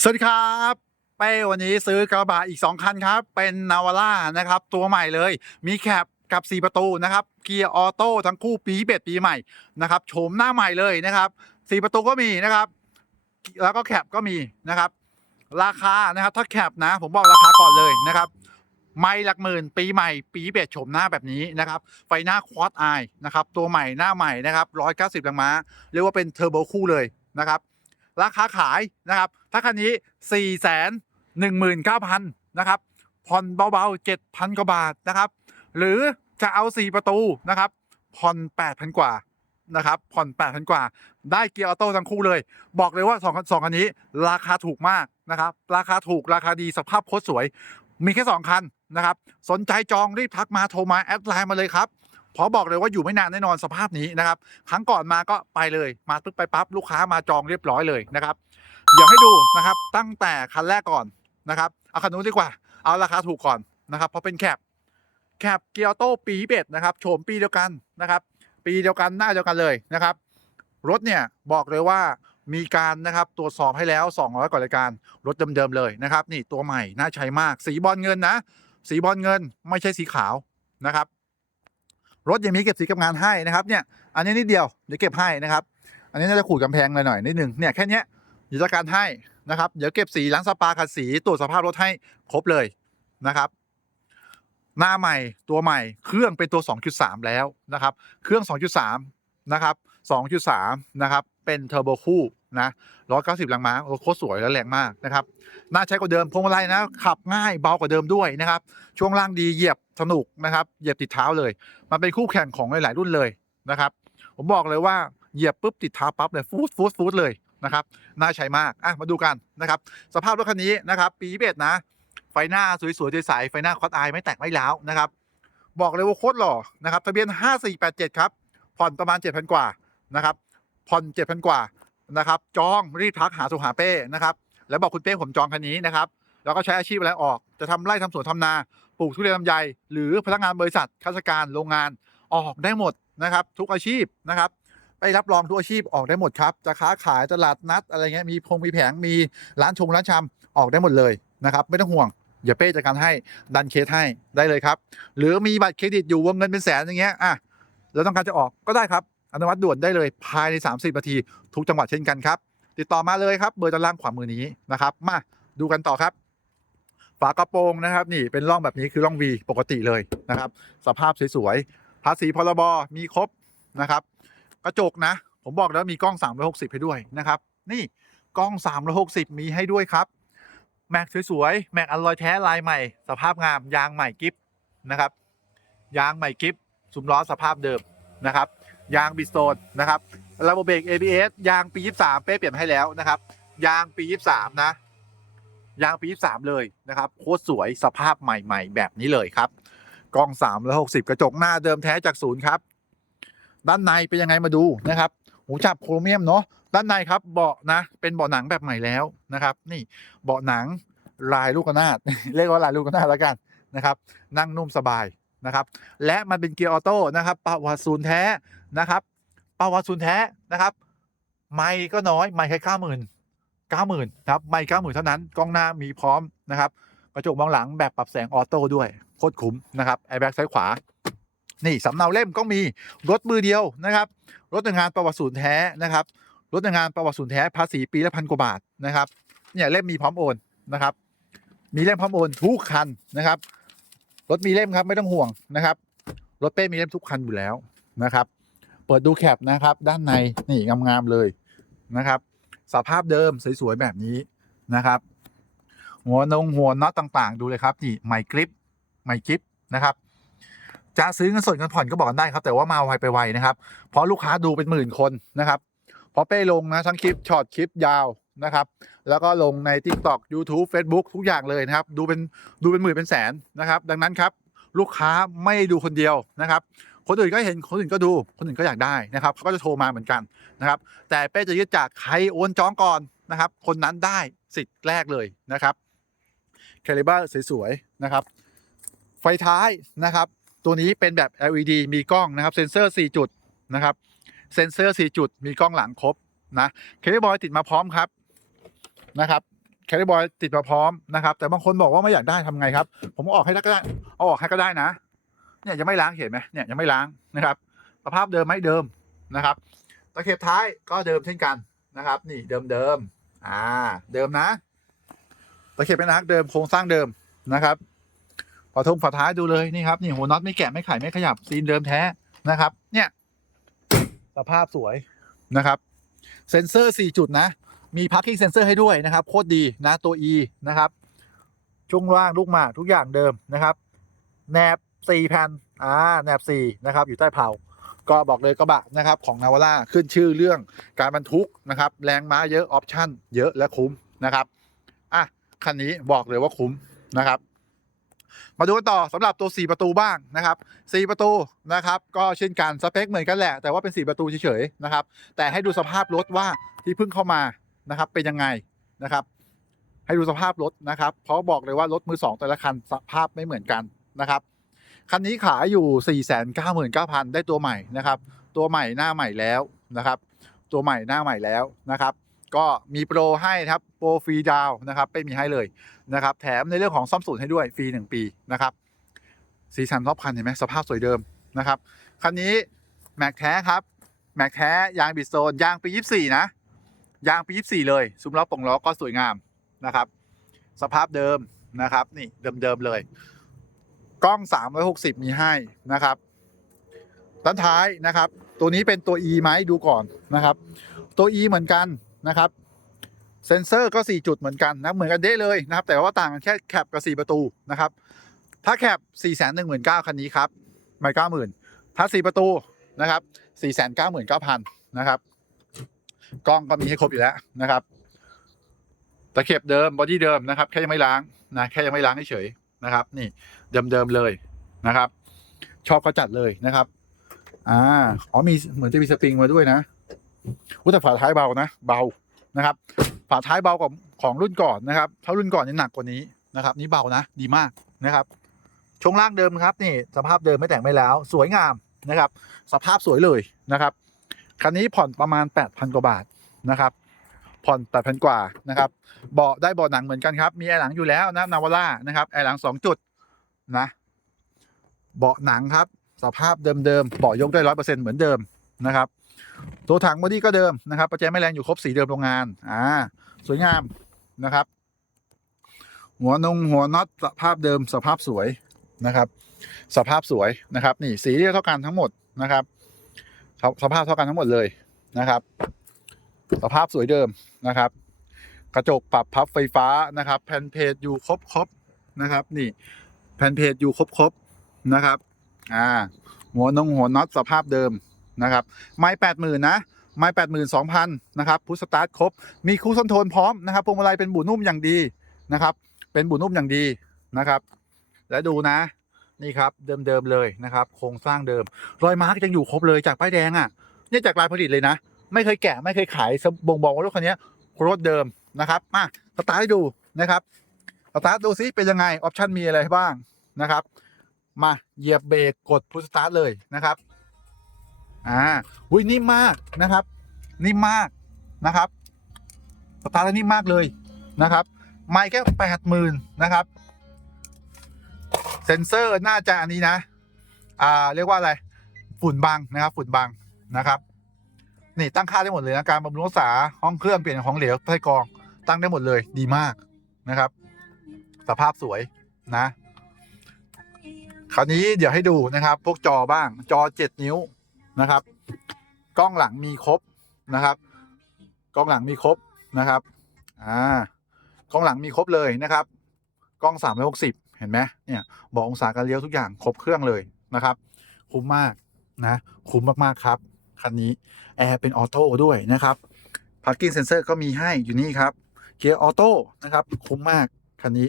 สวัสดีครับ เป้วันนี้ซื้อกระบะอีก 2 คันครับ เป็นนาวาร่านะครับ ตัวใหม่เลย มีแคปกับ 4 ประตูนะครับเกียร์ออโต้ทั้งคู่ปีเบ็ดปีใหม่นะครับโฉมหน้าใหม่เลยนะครับ 4 ประตูก็มีนะครับ แล้วก็แคปก็มีนะครับ ราคานะครับถ้าแคปนะ ผมบอกราคาก่อนเลยนะครับ ไม่หลักหมื่นปีใหม่ ปีเบ็ดโฉมหน้าแบบนี้นะครับ ไฟหน้าควอดไอนะครับตัวใหม่หน้าใหม่นะครับ190แรงม้าเรียกว่าเป็นเทอร์โบคู่เลยนะครับ ราคาขายนะครับถ้าคันนี้ 4 1 9 0 0 0นะครับผ่อนเบาๆ 7,000 กว่าบาทนะครับ หรือจะเอา 4 ประตูนะครับผ่อน 8,000 กว่านะครับผ่อน 8,000 กว่า ได้เกียร์ออโต้ทั้งคู่เลย บอกเลยว่า2คันสองคันนี้ราคาถูกมากนะครับ ราคาถูกราคาดีสภาพโคตรสวย มีแค่ 2 คันนะครับ สนใจจองรีบทักมาโทรมาแอดไลน์มาเลยครับ พราะบอกเลยว่าอยู่ไม่นานแน่นอนสภาพนี้นะครับ ครั้งก่อนมาก็ไปเลยมาปึ๊บไปปั๊บลูกค้ามาจองเรียบร้อยเลยนะครับเดี๋ยวให้ดูนะครับตั้งแต่คันแรกก่อนนะครับเอาคันนู้นดีกว่า เอาราคาถูกก่อนนะครับเพราะเป็นแคปแคปเกียร์โต้ปีเบ็ดนะครับโฉมปีเดียวกันนะครับ ปีเดียวกันหน้าเดียวกันเลยนะครับรถเนี่ยบอกเลยว่ามีการนะครับตรวจสอบให้แล้ว 200 กว่ารายการรถเดิมๆเลยนะครับ นี่ตัวใหม่น่าใช้มาก สีบอลเงินนะ สีบอลเงินไม่ใช่สีขาวนะครับ รถยังมีเก็บสีกับงานให้นะครับเนี่ยอันนี้นิดเดียวเดี๋ยวเก็บให้นะครับ อันนี้น่าจะขูดกำแพงหน่อยนิดนึงเนี่ยแค่เนี้ยเดี๋ยวจัดการให้นะครับเดี๋ยวเก็บสีล้างสปาขัดสีตรวจสภาพรถให้ครบเลยนะครับ หน้าใหม่ตัวใหม่เครื่องเป็นตัว 2.3 แล้วนะครับ เครื่อง 2.3 นะครับ 2.3 นะครับ เป็นเทอร์โบคู่นะ190แรงม้าโคตรสวยและแรงมากนะครับ น่าใช้กว่าเดิมพวงมาลัยนะ ขับง่ายเบากว่าเดิมด้วยนะครับ ช่วงล่างดีเหยียบสนุกนะครับ เหยียบติดเท้าเลย มันเป็นคู่แข่งของหลาย ๆ รุ่นเลยนะครับ ผมบอกเลยว่าเหยียบปุ๊บติดเท้าปั๊บเลยฟูดฟูดฟูดเลยนะครับน่าใช้มากอะมาดูกันนะครับ สภาพรถคันนี้นะครับ ปีเบ็ดนะ ไฟหน้าสวยๆใสๆไฟหน้าคอสไอไม่แตกไม่ล้าวนะครับ บอกเลยว่าโคตรหล่อนะครับทะเบียน 5487 ครับผ่อนประมาณ 7,000 กว่า นะครับผ่อน7,000กว่านะครับ จองรีบทักหาสุหาเป้นะครับ แล้วบอกคุณเป้ผมจองคันนี้นะครับ แล้วก็ใช้อาชีพอะไรออก จะทำไร่ทำสวนทำนา ปลูกทุเรียนลำไย หรือพนักงานบริษัทข้าราชการโรงงานออกได้หมดนะครับ ทุกอาชีพนะครับ ไปรับรองทุกอาชีพออกได้หมดครับ จะค้าขายตลาดนัดอะไรเงี้ยมีพงมีแผงมีร้านชงร้านชำออกได้หมดเลยนะครับ ไม่ต้องห่วงเดี๋ยวเป้จัดการให้ดันเคสให้ได้เลยครับ หรือมีบัตรเครดิตอยู่วงเงินเป็นแสนอย่างเงี้ยอะแล้วต้องการจะออกก็ได้ครับ อนุมัติด่วนได้เลยภายใน 30นาที ทุกจังหวัดเช่นกันครับ ติดต่อมาเลยครับ เบอร์ด้านล่างขวามือนี้นะครับ มาดูกันต่อครับ ฝากระโปรงนะครับนี่เป็นร่องแบบนี้คือร่อง V ปกติเลยนะครับ สภาพสวยๆภาษีพรบมีครบนะครับ กระจกนะ ผมบอกแล้วมีกล้อง 360 ให้ด้วยนะครับ นี่กล้อง 360 มีให้ด้วยครับ แม็กสวยๆ แม็กอลลอยแท้ลายใหม่ สภาพงาม ยางใหม่กิฟนะครับ ยางใหม่กิฟซุ้มล้อสภาพเดิมนะครับ ยางบิสโตนนะครับระบบเบรก ABS ยางปี 23 เป้เปลี่ยนให้แล้วนะครับ ยางปี 23 นะ ยางปี 23 เลยนะครับโคตรสวยสภาพใหม่ ๆ แบบนี้เลยครับ กล้อง360 กระจกหน้าเดิมแท้จากศูนย์ครับ ด้านในเป็นยังไงมาดูนะครับหูจับโครเมียมเนาะด้านในครับเบาะนะ เป็นเบาะหนังแบบใหม่แล้วนะครับ นี่เบาะหนังลายลูกกระนาดเรียกว่าลายลูกกระนาดแล้วกันนะครับ นั่งนุ่มสบาย นะครับ และมันเป็นเกียร์ออโต้นะครับประวัติศูนย์แท้นะครับประวัติศูนย์แท้นะครับ ไม่ก็น้อยไม่แค่เก้าหมื่นเก้าหมื่นครับไม่เก้าหมื่นเท่านั้นกล้องหน้ามีพร้อมนะครับ กระจกมองหลังแบบปรับแสงออโต้ด้วยโคตรคุ้มนะครับแอร์แบ็กซ้ายขวานี่สำเนาเล่มก็มีรถมือเดียวนะครับ รถหน่วยงานประวัติศูนย์แท้นะครับ รถหน่วยงานประวัติศูนย์แท้ภาษีปีละพันกว่าบาทนะครับเนี่ยเล่มมีพร้อมโอนนะครับ มีเล่มพร้อมโอนทุกคันนะครับ รถมีเล่มครับไม่ต้องห่วงนะครับรถเป้มีเล่มทุกคันอยู่แล้วนะครับ เปิดดูแคปนะครับ ด้านในนี่งามๆเลยนะครับ สภาพเดิมสวยๆแบบนี้นะครับ หัวนงหัวน็อตต่างๆ ดูเลยครับนี่ไมค์กริปไมค์กริปนะครับจะซื้อเงินสดเงินผ่อนก็บอกกันได้ครับ แต่ว่ามาไวไปไวนะครับ เพราะลูกค้าดูเป็นหมื่นคนนะครับ เพราะเป้ลงนะทั้งคลิปช็อตคลิปยาว นะครับ แล้วก็ลงใน TikTok YouTube Facebook ทุกอย่างเลยนะครับ ดูเป็นดูเป็นหมื่นเป็นแสนนะครับ ดังนั้นครับลูกค้าไม่ดูคนเดียวนะครับ คนอื่นก็เห็นคนอื่นก็ดูคนอื่นก็อยากได้นะครับเขาก็จะโทรมาเหมือนกันนะครับ แต่เป้จะยึดจากใครโอนจองก่อนนะครับ คนนั้นได้สิทธิ์แรกเลยนะครับแคลิเบอร์สวยๆนะครับ ไฟท้ายนะครับ ตัวนี้เป็นแบบ LED มีกล้องนะครับ เซ็นเซอร์ 4 จุดนะครับ เซ็นเซอร์ 4 จุด มีกล้องหลังครบนะ เคเบิลบอยติดมาพร้อมครับ นะครับแคริบอยติดมาพร้อมนะครับแต่บางคนบอกว่าไม่อยากได้ทำไงครับ ผมเอาออกให้ก็ได้เอาออกให้ก็ได้นะ เนี่ยยังไม่ล้างเห็นไหมเนี่ยยังไม่ล้างนะครับสภาพเดิมไหมเดิมนะครับตะเข็บท้ายก็เดิมเช่นกันนะครับ นี่เดิมเดิมอ่า เดิมนะตะเข็บเป็นนักเดิมโครงสร้างเดิมนะครับฝาทงฝาท้ายดูเลยนี่ครับนี่หัวน็อตไม่แกะไม่ไขไม่ขยับซีนเดิมแท้นะครับ เนี่ย สภาพสวยนะครับ เซ็นเซอร์ 4 จุดนะ มี parking sensor ให้ด้วยนะครับโคตรดีนะตัว E นะครับช่วงล่างลูกหมากทุกอย่างเดิมนะครับแหนบ4แผ่นอ่าแหนบ4นะครับอยู่ใต้เผาก็บอกเลยกระบะนะครับของนาวาร่าขึ้นชื่อเรื่องการบรรทุกนะครับแรงม้าเยอะออปชั่นเยอะและคุ้มนะครับอะคันนี้บอกเลยว่าคุ้มนะครับ มาดูกันต่อสำหรับตัว 4 ประตูบ้างนะครับ 4 ประตูนะครับ ก็เช่นกันสเปคเหมือนกันแหละแต่ว่าเป็น 4 ประตูเฉยๆนะครับแต่ให้ดูสภาพรถว่าที่เพิ่งเข้ามา นะครับ เป็นยังไงนะครับ ให้ดูสภาพรถนะครับเพราะบอกเลยว่ารถมือสองแต่ละคันสภาพไม่เหมือนกันนะครับ คันนี้ขายอยู่ 4 9 9 0 0 0 ได้ตัวใหม่นะครับ ตัวใหม่หน้าใหม่แล้วนะครับ ตัวใหม่หน้าใหม่แล้วนะครับ ก็มีโปรให้นะครับโปรฟรีดาวน์นะครับไม่มีให้เลยนะครับ แถมในเรื่องของซ่อมสูตรให้ด้วยฟรี1ปีนะครับ สีสันรอบคันเห็นไหมสภาพสวยเดิมนะครับคันนี้แม็กแท้ครับแม็กแท้ยางบิดโซนยางปี 24 นะ ยางปี 24 เลย ซุ้มล้อป่งล้อก็สวยงามนะครับ สภาพเดิมนะครับ นี่เดิมๆเลย กล้อง 360 มีให้นะครับด้านท้ายนะครับ ตัวนี้เป็นตัว E ไหมดูก่อนนะครับ ตัว E เหมือนกันนะครับ เซนเซอร์ก็ 4 จุดเหมือนกันนะเหมือนกันเด้เลยนะครับ แต่ว่าต่างกันแค่แคปกับ 4 ประตูนะครับ ถ้าแคป 4 1 9 0 0 0คันนี้ครับไม่เก้าหมื่นถ้า 4 ประตูนะครับ 4 9 9 0 0 0นะครับ กล้องก็มีให้ครบอยู่แล้วนะครับตะเข็บเดิมบอดี้เดิมนะครับ แค่ยังไม่ล้างนะแค่ยังไม่ล้างเฉยนะครับ นี่เดิมๆเลยนะครับ ชอบก็จัดเลยนะครับอ่าอ๋อมีเหมือนจะมีสปริงมาด้วยนะอุ้แต่ฝาท้ายเบานะ เบานะครับ ฝาท้ายเบากว่าของรุ่นก่อนนะครับถ้ารุ่นก่อนนี่หนักกว่านี้นะครับ นี่เบานะ ดีมากนะครับช่วงล่างเดิมครับนี่สภาพเดิมไม่แต่งไม่แล้ว สวยงามนะครับ สภาพสวยเลยนะครับ คันนี้ผ่อนประมาณ 8,000 กว่าบาทนะครับ ผ่อน 8,000 กว่านะครับ เบาะได้เบาะหนังเหมือนกันครับ มีแอร์หลังอยู่แล้วนะนาวาร่านะครับแอร์หลัง 2 จุดนะเบาะหนังครับสภาพเดิมๆเบาะยกได้ร้อยเปอร์เซ็นต์เหมือนเดิมนะครับ ตัวถังบอดี้ก็เดิมนะครับประแจไม่แรงอยู่ครบสีเดิมโรงงานอ่าสวยงามนะครับ หัวนงหัวน็อตสภาพเดิมสภาพสวยนะครับ สภาพสวยนะครับ นี่สีเรียกเท่ากันทั้งหมดนะครับ สภาพเท่ากันทั้งหมดเลยนะครับ สภาพสวยเดิมนะครับ กระจกปรับพับไฟฟ้านะครับ แผ่นเพจอยู่ครบครบนะครับ นี่ แผ่นเพจอยู่ครบครบนะครับ อ่า หัวนงหัวน็อตสภาพเดิมนะครับ ไม้แปดหมื่นนะไม้แปดหมื่นสองพันนะครับพุทสตาร์ทครบ มีคูลคอนโทรลพร้อมนะครับพวงมาลัยเป็นบูนุ่มอย่างดีนะครับ เป็นบูนุ่มอย่างดีนะครับ และดูนะ นี่ครับเดิมๆเลยนะครับโครงสร้างเดิม รอยมาร์กยังอยู่ครบเลยจากป้ายแดงอะเนี่ยจากลายผลิตเลยนะ ไม่เคยแกะไม่เคยขายบ่งบอกว่ารถคันนี้รถเดิมนะครับมาสตาร์ทให้ดูนะครับสตาร์ทดูซิเป็นยังไงออปชันมีอะไรบ้างนะครับ มาเหยียบเบรกกดพุทสตาร์ทเลยนะครับอ่าอุ้ยนิ่มมากนะครับนิ่มมากนะครับสตาร์ทแล้วนิ่มมากเลยนะครับ ไม่แค่แปดหมื่นนะครับ เซนเซอร์น่าจะอันนี้นะ อ่า เรียกว่าอะไร ฝุ่นบังนะครับ ฝุ่นบังนะครับ นี่ตั้งค่าได้หมดเลยนะ การบำรุงรักษาห้องเครื่องเปลี่ยนของเหลวใต้กรอง ตั้งได้หมดเลยดีมากนะครับ สภาพสวยนะ คราวนี้เดี๋ยวให้ดูนะครับ พวกจอบ้างจอเจ็ดนิ้วนะครับ กล้องหลังมีครบนะครับ กล้องหลังมีครบนะครับ อ่ากล้องหลังมีครบเลยนะครับ กล้องสามร้อย เห็นไหมเนี่ยบอกองศาการเลี้ยวทุกอย่างครบเครื่องเลยนะครับ คุ้มมากนะคุ้มมากๆครับ คันนี้แอร์เป็นออโต้ด้วยนะครับ Parking Sensor ก็มีให้อยู่นี่ครับเกียร์ออโต้นะครับคุ้มมากคันนี้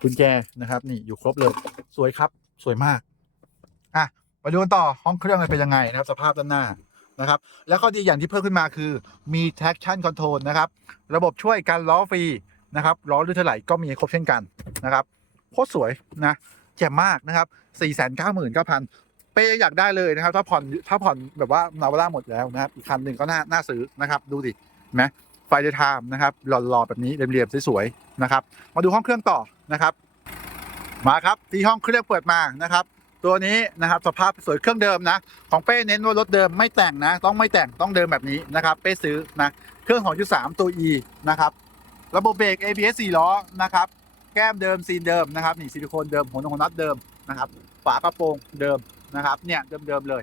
กุญแจนะครับ นี่อยู่ครบเลยสวยครับสวยมากอะมาดูกันต่อห้องเครื่องเป็นยังไงนะครับ สภาพด้านหน้านะครับ แล้วก็ดีอย่างที่เพิ่มขึ้นมาคือมี traction control นะครับ ระบบช่วยการล้อฟรีนะครับล้อลื่นเท่าไหร่ก็มีครบเช่นกันนะครับ คตรสวยนะแจ่มมากนะครับ4 9 9 0 0 0เป้อยากได้เลยนะครับ ถ้าผ่อนถ้าผ่อนแบบว่านาวาร่าหมดแล้วนะครับ อีกคันหนึ่งก็น่าน่าซื้อนะครับ ดูดินไหมไฟเดย์ไทม์นะครับหล่อๆแบบนี้เรียบๆสวยๆนะครับ มาดูห้องเครื่องต่อนะครับ มาครับที่ห้องเครื่องเปิดมานะครับ ตัวนี้นะครับสภาพสวยเครื่องเดิมนะ ของเป้เน้นว่ารถเดิมไม่แต่งนะ ต้องไม่แต่งต้องเดิมแบบนี้นะครับ เป้ซื้อนะเครื่อง2.3ตัว E นะครับระบบเบรก ABS 4ล้อนะครับ แก้มเดิมซีนเดิมนะครับนี่ซิลิโคนเดิมหัวของน็อตเดิมนะครับ ฝากระโปรงเดิมนะครับเนี่ยเดิมๆเลย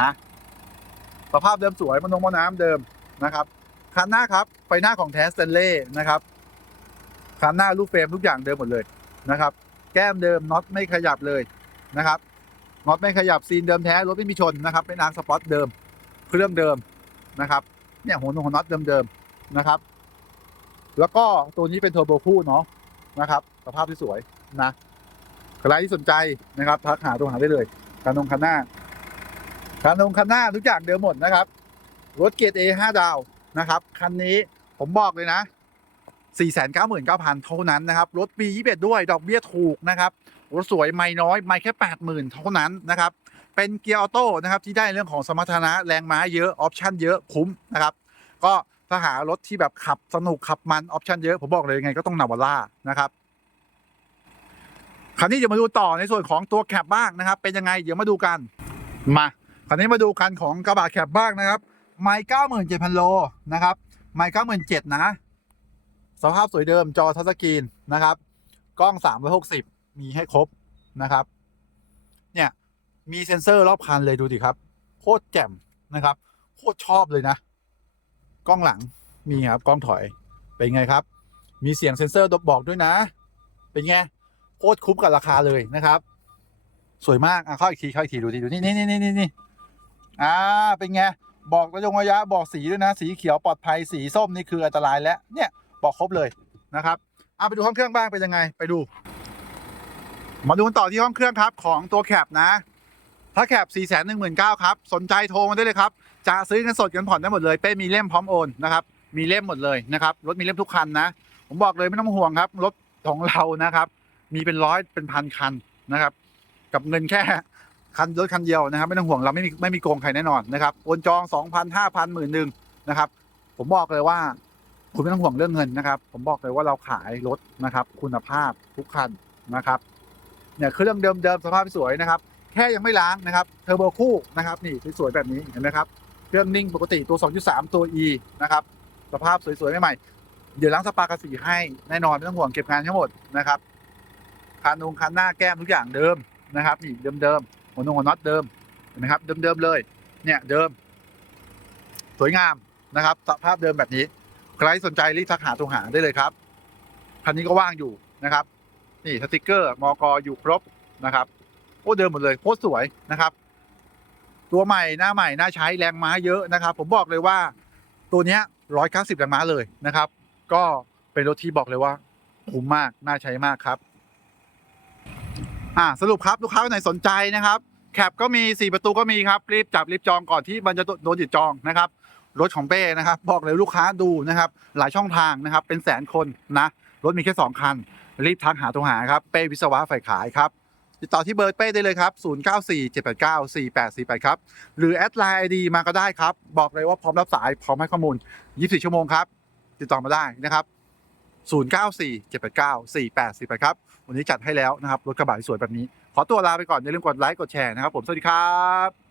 นะสภาพเดิมสวยมันลงมาน้ำเดิมนะครับคันหน้าครับไฟหน้าของแทสเซนเล่นะครับคันหน้าลูกเฟรมทุกอย่างเดิมหมดเลยนะครับ แก้มเดิมน็อตไม่ขยับเลยนะครับน็อตไม่ขยับซีนเดิมแท้รถไม่มีชนนะครับเป็นอาร์สปอตเดิมเครื่องเดิมนะครับเนี่ยหัวของน็อตเดิมๆนะครับ แล้วก็ตัวนี้เป็นเทอร์โบคู่เนาะ นะครับ สภาพที่สวยนะใครที่สนใจนะครับ ทักหาตัวหาได้เลยคันนงคันหน้าคันนงคันหน้าทุกอย่างเดิมหมดนะครับ รถเกียร์ A 5 ดาวนะครับ คันนี้ผมบอกเลยนะ 499,000 เท่านั้นนะครับ รถปี 21 ด้วย ดอกเบี้ยถูกนะครับ รถสวยไม่น้อย ไม่แค่ 80,000 เท่านั้นนะครับ เป็นเกียร์ออโต้นะครับที่ได้เรื่องของสมรรถนะแรงม้าเยอะ ออปชั่นเยอะคุ้มนะครับ ก็ ถ้าหารถที่แบบขับสนุกขับมันออปชั่นเยอะ ผมบอกเลยยังไงก็ต้องนาวาร่านะครับคราวนี้เดี๋ยวมาดูต่อในส่วนของตัวแคปบ้างนะครับ เป็นยังไงเดี๋ยวมาดูกันมาคราวนี้มาดูกันของกระบะแคปบ้างนะครับ ไม่เก้าหมื่นเจ็ดพันโลนะครับ ไม่เก้าหมื่นเจ็ดนะ สภาพสวยเดิมจอทัชสกรีนนะครับ กล้องสามร้อยหกสิบมีให้ครบนะครับ เนี่ยมีเซ็นเซอร์รอบคันเลยดูดิครับ โคตรแจ่มนะครับ โคตรชอบเลยนะ กล้องหลังมีครับกล้องถอยเป็นไงครับ มีเสียงเซ็นเซอร์บอกด้วยนะ เป็นไงโคตรคุ้มกับราคาเลยนะครับ สวยมากอะเข้าอีกทีเข้าอีกทีดูดิดูนี่นี่นี่นี่นี่อ่าเป็นไงบอกระยงระยะบอกสีด้วยนะ สีเขียวปลอดภัยสีส้มนี่คืออันตรายแล้วเนี่ยบอกครบเลยนะครับเอาไปดูห้องเครื่องบ้างเป็นยังไงไปดู มาดูกันต่อที่ห้องเครื่องครับของตัวแคปนะ ถ้าแคป4 1 9 0 0 0ครับ สนใจโทรมาได้เลยครับ จะซื้อกันสดกันผ่อนได้หมดเลยเป้มีเล่มพร้อมโอนนะครับมีเล่มหมดเลยนะครับรถมีเล่มทุกคันนะ ผมบอกเลยไม่ต้องห่วงครับรถของเรานะครับ มีเป็นร้อยเป็นพันคันนะครับ กับเงินแค่คันรถคันเดียวนะครับ ไม่ต้องห่วงเราไม่มีไม่มีโกงใครแน่นอนนะครับโอนจองสองพันห้าพันหมื่นหนึ่งนะครับ ผมบอกเลยว่า คุณไม่ต้องห่วงเรื่องเงินนะครับ ผมบอกเลยว่าเราขายรถนะครับ คุณภาพทุกคันนะครับเนี่ยเครื่องเดิมๆสภาพสวยนะครับ แค่ยังไม่ล้างนะครับเทอร์โบคู่นะครับ นี่สวยๆแบบนี้เห็นไหมครับ เครื่องนิ่งปกติตัว 2.3 ตัว E นะครับสภาพสวยๆใหม่ๆเดี๋ยวล้างสปากระสีให้แน่นอนไม่ต้องห่วงเก็บงานทั้งหมดนะครับคันนงคันหน้าแก้มทุกอย่างเดิมนะครับนี่เดิมๆหัวนงหัวน็อตเดิมเห็นไหมครับเดิมๆเลยเนี่ยเดิม สวยงามนะครับ สภาพเดิมแบบนี้ ใครสนใจรีบทักหาตัวหาได้เลยครับคันนี้ก็ว่างอยู่นะครับ นี่สติกเกอร์มอกอยู่ครบนะครับโอ้เดิมหมดเลยโคตรสวยนะครับ ตัวใหม่หน้าใหม่หน้าใช้แรงม้าเยอะนะครับ ผมบอกเลยว่าตัวเนี้ยร้อยเก้าสิบแรงม้าเลยนะครับ ก็เป็นรถที่บอกเลยว่าคุ้มมากน่าใช้มากครับอ่าสรุปครับลูกค้าคนไหนสนใจนะครับแคปก็มี 4 ประตูก็มีครับรีบจับรีบจองก่อนที่มันจะโดนหยุดจองนะครับรถของเป้นะครับ บอกเลยลูกค้าดูนะครับ หลายช่องทางนะครับ เป็นแสนคนนะ รถมีแค่ 2 คัน รีบทักหาตัวหาครับ เป้วิศวะฝ่ายขายครับ ติดต่อที่เบอร์เป้ได้เลยครับ 0947894848 ครับ หรือแอดไลน์ไอดีมาก็ได้ครับ บอกเลยว่าพร้อมรับสายพร้อมให้ข้อมูล 24 ชั่วโมงครับ ติดต่อมาได้นะครับ 0947894848 ครับ วันนี้จัดให้แล้วนะครับรถกระบะที่สวยแบบนี้ ขอตัวลาไปก่อนอย่าลืมกดไลค์กดแชร์นะครับผมสวัสดีครับ